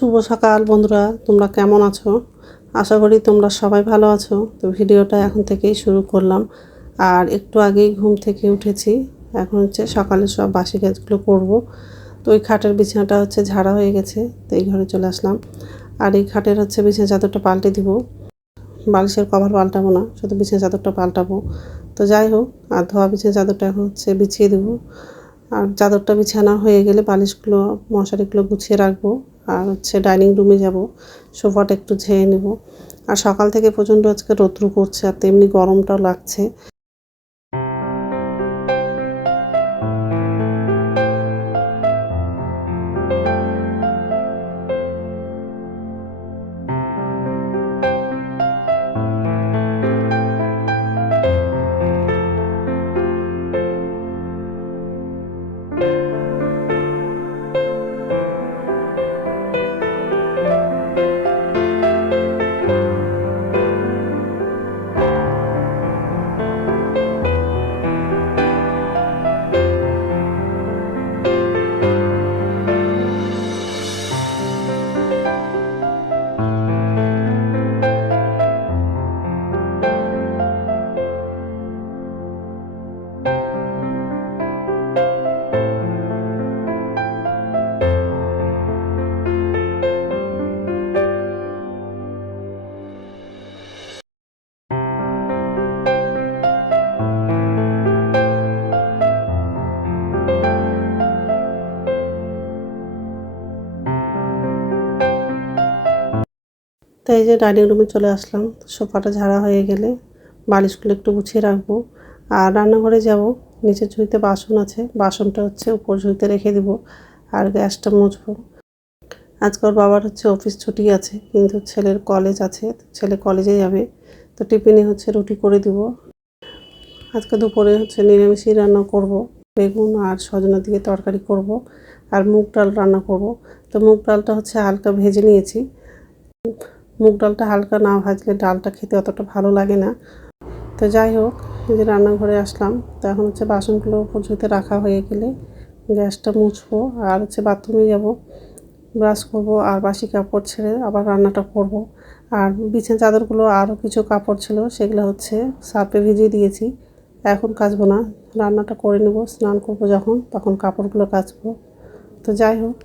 শুভ সকাল বন্ধুরা, তোমরা কেমন আছো? আশা করি তোমরা সবাই ভালো আছো। তো ভিডিওটা এখন থেকেই শুরু করলাম। আর একটু আগেই ঘুম থেকে উঠেছি। এখন হচ্ছে সকালে সব বাসি কাজগুলো করব। তো ওই খাটের বিছানাটা হচ্ছে ঝাড়া হয়ে গেছে, তো এই ঘরে চলে আসলাম। আর এই খাটের হচ্ছে বিছানা চাদরটা পাল্টে দিব। বালিশের কভার পাল্টাবো না, শুধু বিছানা চাদরটা পাল্টাবো। তো যাই হোক, আর ধোয়া বিছানা চাদরটা এখন হচ্ছে বিছিয়ে দেবো। আর চাদরটা বিছানা হয়ে গেলে বালিশগুলো, মশারিগুলো গুছিয়ে রাখব। আর হচ্ছে ডাইনিং রুমে যাব। সোফাটা একটু ঝেয়ে নেব। আর সকাল থেকে প্রচণ্ড আজকে রৌদ্র করছে আর তেমনি গরমটাও লাগছে। তাই এই যে ডাইনিং রুমে চলে আসলাম সোফাটা ঝাড়া হয়ে গেলে বালিশগুলো একটু গুছিয়ে রাখব। আর রান্নাঘরে যাব নিচের ঝুড়িতে বাসন আছে, বাসনটা হচ্ছে উপর ঝুড়িতে রেখে দিব আর গ্যাসটা মুছবো। আজকে ওর বাবার হচ্ছে অফিস ছুটি আছে, কিন্তু ছেলের কলেজ আছে ছেলে কলেজে যাবে, তো টিফিনে হচ্ছে রুটি করে দিব। আজকে দুপুরে হচ্ছে নিরামিষই রান্না করব, বেগুন আর সজনা দিয়ে তরকারি করব আর মুগ ডাল রান্না করব। তো মুগ ডালটা হচ্ছে হালকা ভেজে নিয়েছি। মুগ ডালটা হালকা না ভাজলে ডালটা খেতে অতটা ভালো লাগে না। তো যাই হোক যে রান্নাঘরে আসলাম, তো এখন হচ্ছে বাসনগুলো ঝুঁতে রাখা হয়ে গেলে গ্যাসটা মুছবো আর হচ্ছে বাথরুমে যাব, ব্রাশ করব আর বাসি কাপড় ছেড়ে আবার রান্নাটা করব। আর বিছানা চাদরগুলো আরও কিছু কাপড় ছিল, সেগুলো হচ্ছে সার্ফে ভিজিয়ে দিয়েছি, এখন কাচবো না। রান্নাটা করে নেব, স্নান করব যখন, তখন কাপড়গুলো কাচবো। তো যাই হোক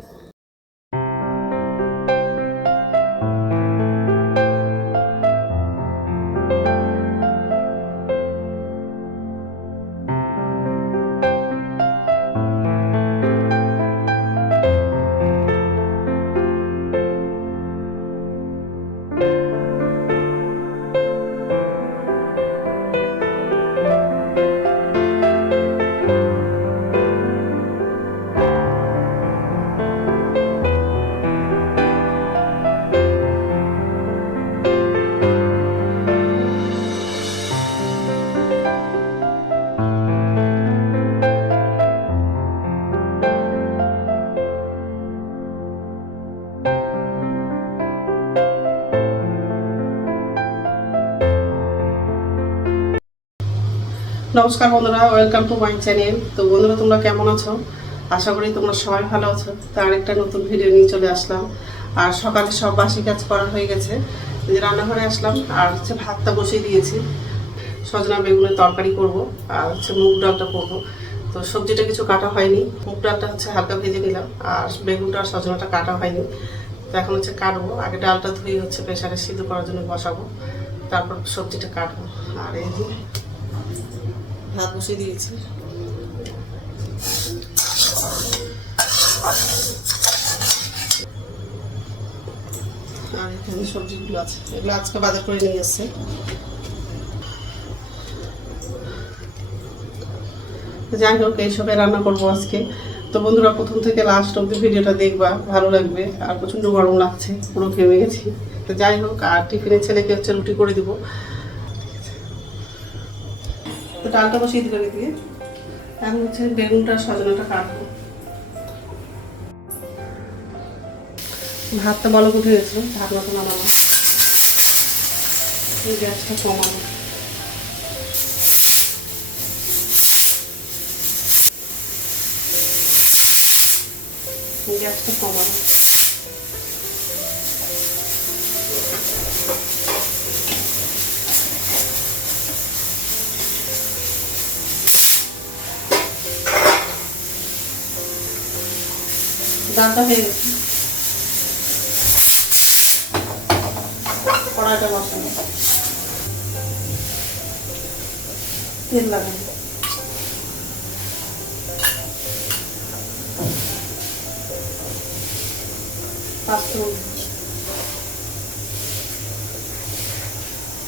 নমস্কার বন্ধুরা ওয়েলকাম টু মাই চ্যানেল তো বন্ধুরা, তোমরা কেমন আছো? আশা করি তোমরা সবাই ভালো আছো। তো আরেকটা নতুন ভিডিও নিয়ে চলে আসলাম। আর সকালে সব বাসি কাজ করা হয়ে গেছে। যে রান্নাঘরে আসলাম, আর হচ্ছে ভাতটা বসিয়ে দিয়েছি। সজনা বেগুনের তরকারি করব, আর হচ্ছে মুগ ডালটা করব। তো সবজিটা কিছু কাটা হয়নি। মুগ ডালটা হচ্ছে হালকা ভেজে নিলাম, আর বেগুনটা আর সজনাটা কাটা হয়নি। তো এখন হচ্ছে কাটবো। আগে ডালটা ধুয়ে হচ্ছে প্রেশারে সিদ্ধ করার জন্য বসাবো। তারপর সবজিটা কাটবো। আর এই ভাত বসিয়ে দিয়েছি। আর এখানে সবজিগুলো আছে। এগুলো আজকে বাজার করে নিয়ে এসছে। যাই হোক এইসবে রান্না করব আজকে। তো বন্ধুরা, প্রথম থেকে লাস্ট অব্দি ভিডিওটা দেখবা, ভালো লাগবে। আর প্রচণ্ড গরম লাগছে, পুরো ঘেমে গেছি। তো যাই হোক, আর টিফিনের ছেলেকে হচ্ছে রুটি করে দিব। তো ডালটা বসিয়ে দিলাম দিয়ে এখন হচ্ছে বেগুনটা, সজনাটা কাটবো। ভাতটা বলক উঠে গেছিল ভাত মতো এই গ্যাসটা কমাবো। গ্যাসটা কমাবো। ডালটা হয়ে গেছে। কড়াইটা বসানো তেল লাগানো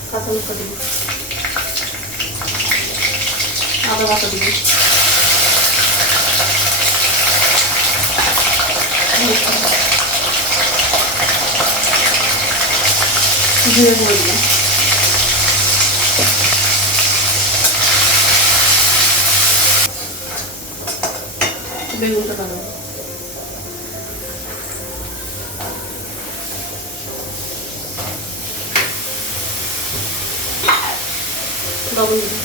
কাঁচা লঙ্কা দিবি। আদা বাটা দিবি। জিরে গুঁড়ো দিলাম বেগুনটা লাগাবো লবণ দিবি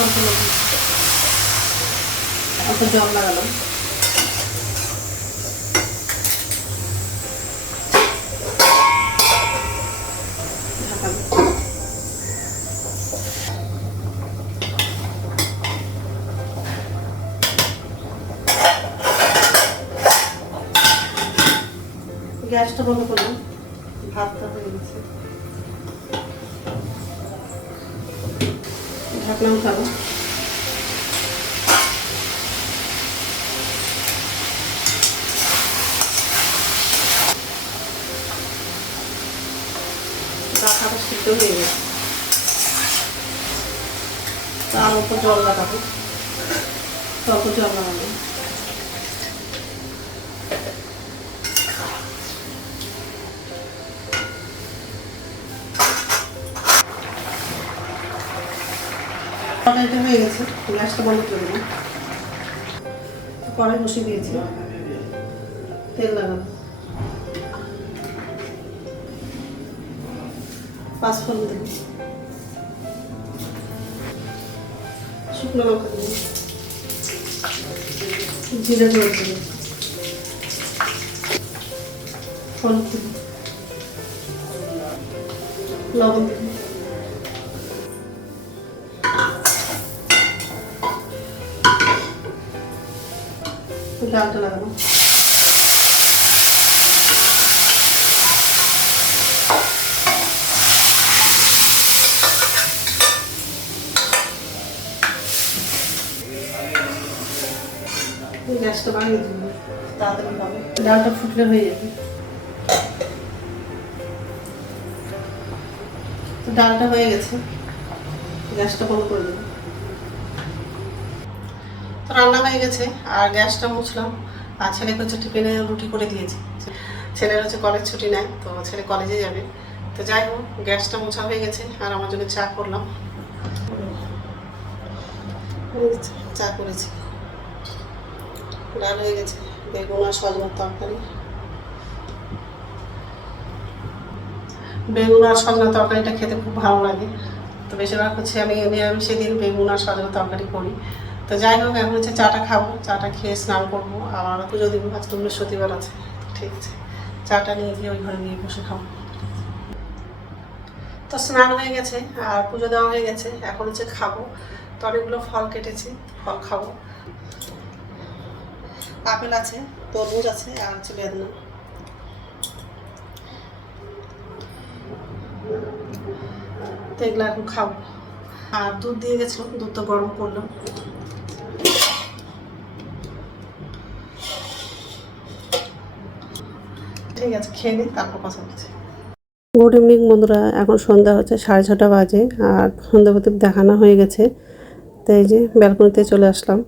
অল্প লবণ অল্প জল লাগালাম। গ্যাসটা বন্ধ করলাম। ভাতটা হয়ে গেছে। ঢাকনা উঠাবো। হয়ে গেছে। তার উপর জল লাগাবো। অল্প জল লাগাবো। গেছে। বন্ধ করে কড়াই বসিয়ে দিয়েছি। তেল লাগাবো। পাঁচফোড়ন দেবো। শুকনো লঙ্কা দেবো। জিরে গুঁড়ো দেবো। হলুদ দেবো। লবণ দেবো। ডালটা লাগাবো। গ্যাসটা বাড়িয়ে দেবো। তাড়াতাড়ি হবে। ডালটা ফুটলে হয়ে যাবে। তো ডালটা হয়ে গেছে। গ্যাসটা বন্ধ করে দেবো। তো রান্না হয়ে গেছে আর গ্যাসটা মুছলাম। আর ছেলেকে হচ্ছে টিফিনে রুটি করে দিয়েছি। ছেলের হচ্ছে কলেজ ছুটি নেয় তো ছেলে কলেজে যাবে। তো যাই হোক গ্যাসটা মোছা হয়ে গেছে আর আমার জন্য চা করলাম। চা করেছি। ডাল হয়ে গেছে, বেগুন আর সজনার তরকারি। বেগুন আর সজনা তরকারিটা খেতে খুব ভালো লাগে। তো বেশিরভাগ হচ্ছে আমি নিরামিষ সেদিন বেগুন আর সজনা তরকারি করি। তো যাই হোক, এখন হচ্ছে চাটা খাব, চাটা খেয়ে স্নান করব। আবার পুজো দিব আজকে বৃহস্পতিবার আছে। ঠিক আছে, চাটা নিয়ে গিয়ে ওই ঘরে নিয়ে বসে খাব। তো স্নান হয়ে গেছে, আর পুজো দেওয়া হয়ে গেছে, এখন হচ্ছে খাব। তো অনেকগুলো ফল কেটেছি, ফল খাব। আপেল আছে, তরমুজ আছে আর হচ্ছে বেদনা তো এগুলো এখন খাব। আর দুধ দিয়ে গেছিল দুধ তো গরম করলাম। ঠিক আছে, খেয়ে নিই, তারপর কথা গুড ইভিনিং বন্ধুরা, এখন সন্ধ্যা হচ্ছে সাড়ে ছটা বাজে, আর সন্ধ্যা প্রদীপ দেখানো হয়ে গেছে। তো এই যে ব্যালকনিতে চলে আসলাম।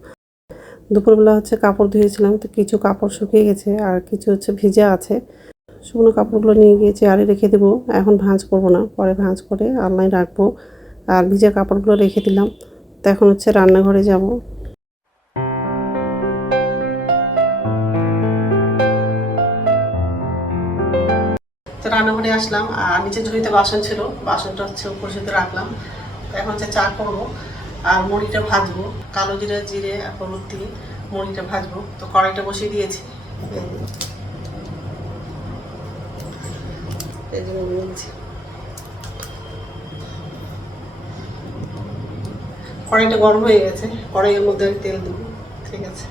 দুপুরবেলা হচ্ছে কাপড় ধুয়েছিলাম, তো কিছু কাপড় শুকিয়ে গেছে আর কিছু হচ্ছে ভিজা আছে। শুকনো কাপড়গুলো নিয়ে গিয়ে চেয়ারে রেখে দেবো, এখন ভাঁজ করব না, পরে ভাঁজ করে আলনায় রাখব আর ভিজা কাপড়গুলো রেখে দিলাম। তো এখন হচ্ছে রান্নাঘরে যাব। রান্নাঘরে আসলাম, আর নিচে ঝুড়িতে বাসন ছিল, বাসনটা হচ্ছে উপর রাখলাম। এখন হচ্ছে চা করব। আর মুড়িটা ভাজবো, কালো জিরে জিরে হলুদ দিয়ে মুড়িটা ভাজবো। তো কড়াইটা বসিয়ে দিয়েছি। এই যে। এই যে কড়াইটা গরম হয়ে গেছে। কড়াইয়ের মধ্যে তেল দেবো। ঠিক আছে।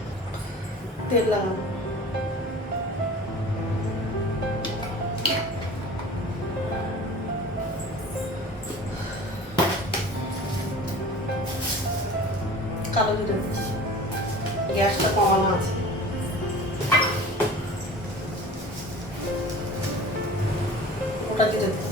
তেল লাগাবো। Aquí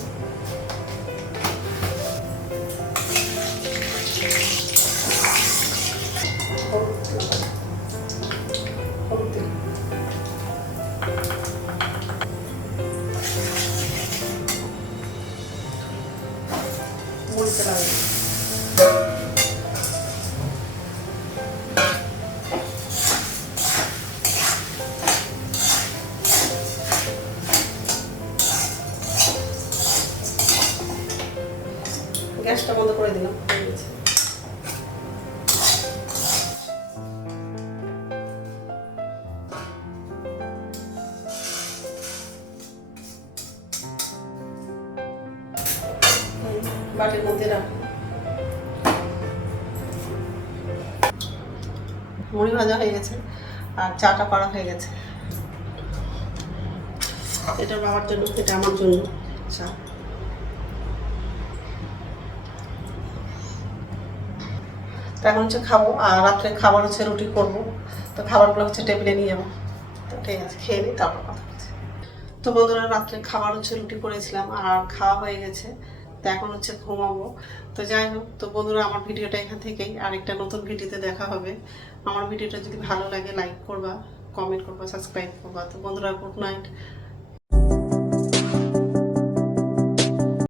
বাটির মধ্যে মুড়ি ভাজা হয়ে গেছে আর চাটা করা হয়ে গেছে। এটা বাবার জন্য, এটা আমার জন্য চা। তো এখন হচ্ছে খাব, আর রাত্রে খাবার হচ্ছে রুটি করব। তো খাবারগুলো হচ্ছে টেবিলে নিয়ে যাব। তো ঠিক আছে, খেয়ে নিই তারপর কথা হচ্ছে। তো বন্ধুরা, রাত্রে খাবার হচ্ছে, রুটি করেছিলাম, আর খাওয়া হয়ে গেছে। তো এখন হচ্ছে ঘুমাবো। তো যাই হোক, তো বন্ধুরা, আমার ভিডিওটা এখান থেকেই। আরেকটা নতুন ভিডিওতে দেখা হবে। আমার ভিডিওটা যদি ভালো লাগে লাইক করবা কমেন্ট করবা সাবস্ক্রাইব করবা। তো বন্ধুরা গুড নাইট